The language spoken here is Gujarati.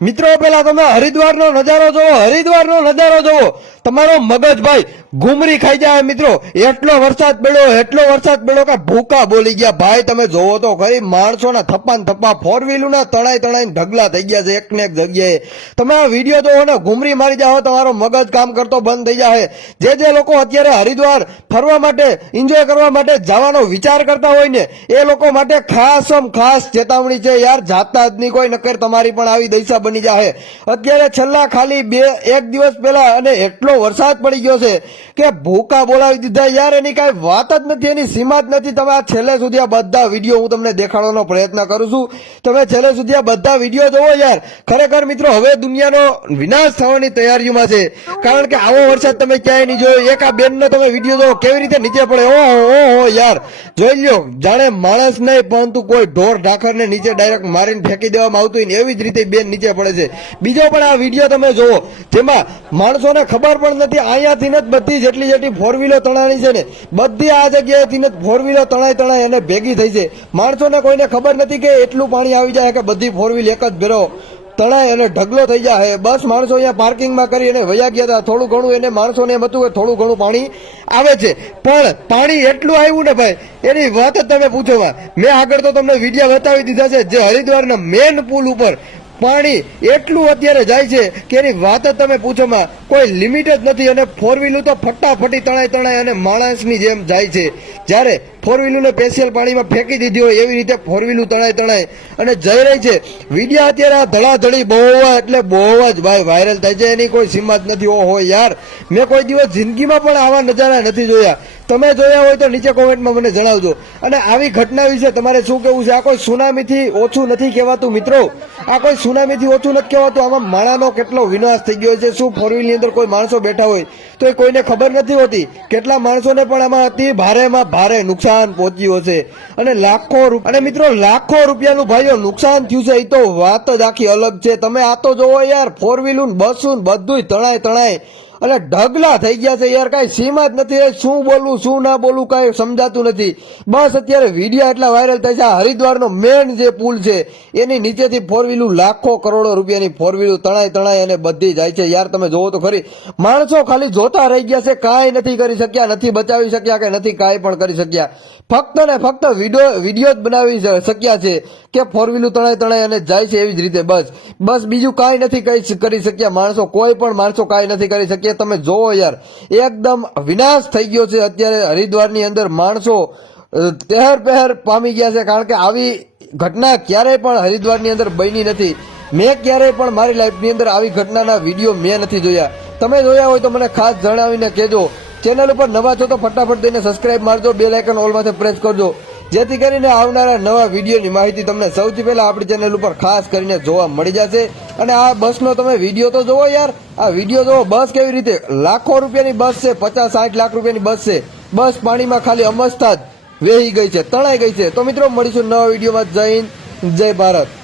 મિત્રો પેલા તમે હરિદ્વારનો નજારો જોવો, હરિદ્વારનો નજારો જોવો, તમારો મગજ ભાઈ ઘુમરી ખાઈ જાય મિત્રો. એટલો વરસાદ પડ્યો કે ભૂકા બોલી ગયા ભાઈ. તમે જોવો તો ખરી, માણસોના થપ્પા ને થપ્પા, ફોર વ્હીલના તણાઈ ઢગલા થઈ ગયા છે એક ને એક જગ્યાએ. તમે આ વિડીયો જોવો ને ઘુમરી મારી જાઓ, તમારો મગજ કામ કરતો બંધ થઈ જાય. જે લોકો અત્યારે હરિદ્વાર ફરવા માટે, એન્જોય કરવા માટે જવાનો વિચાર કરતા હોય ને, એ લોકો માટે ખાસ ચેતવણી છે યાર, જાતા જ નહીં કોઈ, નકર તમારી પણ આવી દશા બની જાય. અત્યારે છેલ્લા ખાલી એક દિવસ પહેલા અને એટલો વરસાદ પડી ગયો છે કે ભૂકા બોલાવી દીધા યાર. એની કઈ વાત જ નથી, એની સીમા જ નથી. તમે આ છેલ્લે સુધી આ બધા વિડીયો હું તમને દેખાડવાનો પ્રયત્ન કરું છું. તમે છેલ્લે સુધી આ બધા વિડીયો જોવો યાર. ખરેખર મિત્રો હવે દુનિયાનો વિનાશ થવાની તૈયારીમાં છે, કારણ કે આવો વરસાદ તમે ક્યાંય નહીં જોયો. એક આ બેનનો તમે વિડીયો જોવો કેવી રીતે નીચે પડે, ઓહો યાર, જોઈ લ્યો, જાણે માણસ નહીં પરંતુ કોઈ ઢોર ઢાખરને નીચે ડાયરેક્ટ મારીને ફેંકી દેવામાં આવતું હોય એવી જ રીતે બેન નીચે પડે છે. બીજો પણ આ વિડીયો તમે જોવો, જેમાં માણસોને ખબર પણ નથી, અહીંયાથી જ બધી જેટલી ફોર વ્હીલો તણાણી છે ને, બધી આ જગ્યાએથી જ ફોર વ્હીલો તણાઈ અને ભેગી થઈ છે. માણસોને કોઈને ખબર નથી કે એટલું પાણી આવી જાય કે બધી ફોર વ્હીલ એક જ ભેરો તણાય અને ઢગલો થઈ જાય. બસ માણસો અહીંયા પાર્કિંગમાં કરી અને વયા ગયા હતા. થોડું ઘણું એને માણસોને એમ હતું કે થોડું ઘણું પાણી આવે છે, પણ પાણી એટલું આવ્યું ને ભાઈ, એની વાત જ તમે પૂછો. મેં આગળ તો તમને વિડીયો બતાવી દીધા છે, જે હરિદ્વારના મેન પુલ ઉપર પાણી એટલું અત્યારે જાય છે કે એની વાત જ તમે પૂછોમાં કોઈ લિમિટ જ નથી. અને ફોર વ્હીલું તો ફટાફટી તણાય અને માણસની જેમ જાય છે. જ્યારે ફોર વ્હીલુને સ્પેશિયલ પાણીમાં ફેંકી દીધી હોય એવી રીતે ફોર વ્હીલું તણાય અને જઈ રહી છે. વિડીયો અત્યારે આ ધડાધડી બહુ જ ભાઈ વાયરલ થાય છે, એની કોઈ સીમા જ નથી. ઓહો યાર, મેં કોઈ દિવસ જિંદગીમાં પણ આવા નજારા નથી જોયા. તમે જોયા હોય તો નીચે કોમેન્ટમાં મને જણાવજો. અને આવી ઘટના વિશે તમારે શું કેવું છે? આ કોઈ સુનામીથી ઓછું નથી કહેવાતું મિત્રો, આ કોઈ સુનામીથી ઓછું નથી કહેવાતું. આમાં માણાનો કેટલો વિનાશ થઈ ગયો છે. શું ફોર વ્હીલની અંદર કોઈ માણસો બેઠા હોય તો એ કોઈને ખબર નથી હોતી. કેટલા માણસોને પણ આમાં અતિ ભારે નુકસાન પહોંચ્યું હશે. અને મિત્રો લાખો રૂપિયાનું ભાઈઓ નુકસાન થયું છે. એ તો વાત જ આખી અલગ છે. તમે આ તો જોવો યાર, ફોર વ્હીલું બસું બધું તણાય અને ઢગલા થઈ ગયા છે યાર. કઈ સીમા જ નથી. શું બોલવું શું ના બોલવું કઈ સમજાતું નથી. બસ અત્યારે વિડીયો એટલા વાયરલ થાય છે. આ હરિદ્વારનો મેન જે પુલ છે એની નીચેથી ફોર વ્હીલું લાખો કરોડો રૂપિયાની ફોર વ્હીલું તણાય અને બધી જાય છે યાર. તમે જોવો તો ખરી, માણસો ખાલી જોતા રહી ગયા છે, કાંઈ નથી કરી શક્યા, નથી બચાવી શક્યા કે નથી કાંઈ પણ કરી શક્યા. ફક્ત ને ફક્ત વિડીયો જ બનાવી શક્યા છે કે ફોર વ્હીલું તણાય અને જાય છે એવી જ રીતે. બસ બીજું કાંઈ નથી કરી શક્યા માણસો, કોઈ પણ માણસો કાંઈ નથી કરી શક્યા. તમે જોવો યાર, એકદમ વિનાશ થઈ ગયો છે અત્યારે હરિદ્વારની અંદર. માણસો પહેર પામી ગયા છે, કારણ કે આવી ઘટના ક્યારેય પણ હરિદ્વારની અંદર બની નથી. મેં ક્યારેય પણ મારી લાઈફની અંદર આવી ઘટનાના વિડીયો મેં નથી જોયા. તમે જોયા હોય તો મને ખાસ જણાવીને કહેજો. ચેનલ ઉપર નવા છો તો ફટાફટ દઈને સબસ્ક્રાઇબ મારજો, બેલ આઇકન ઓલ માંથી પ્રેસ કરજો, જેથી કરીને આવનારા નવા વિડીયોની માહિતી તમને સૌથી પહેલા આપણી ચેનલ ઉપર ખાસ કરીને જોવા મળી જશે. અને આ બસનો તમે વિડીયો તો જોવો યાર, આ વિડીયો જોવો, બસ કેવી રીતે લાખો રૂપિયાની બસ છે, 50-60 લાખ રૂપિયાની બસ છે. બસ પાણીમાં ખાલી અમસ્તા જ વહી ગઈ છે, તણાઈ ગઈ છે. તો મિત્રો મળીશું નવા વિડીયોમાં. જય હિન્દ, જય ભારત.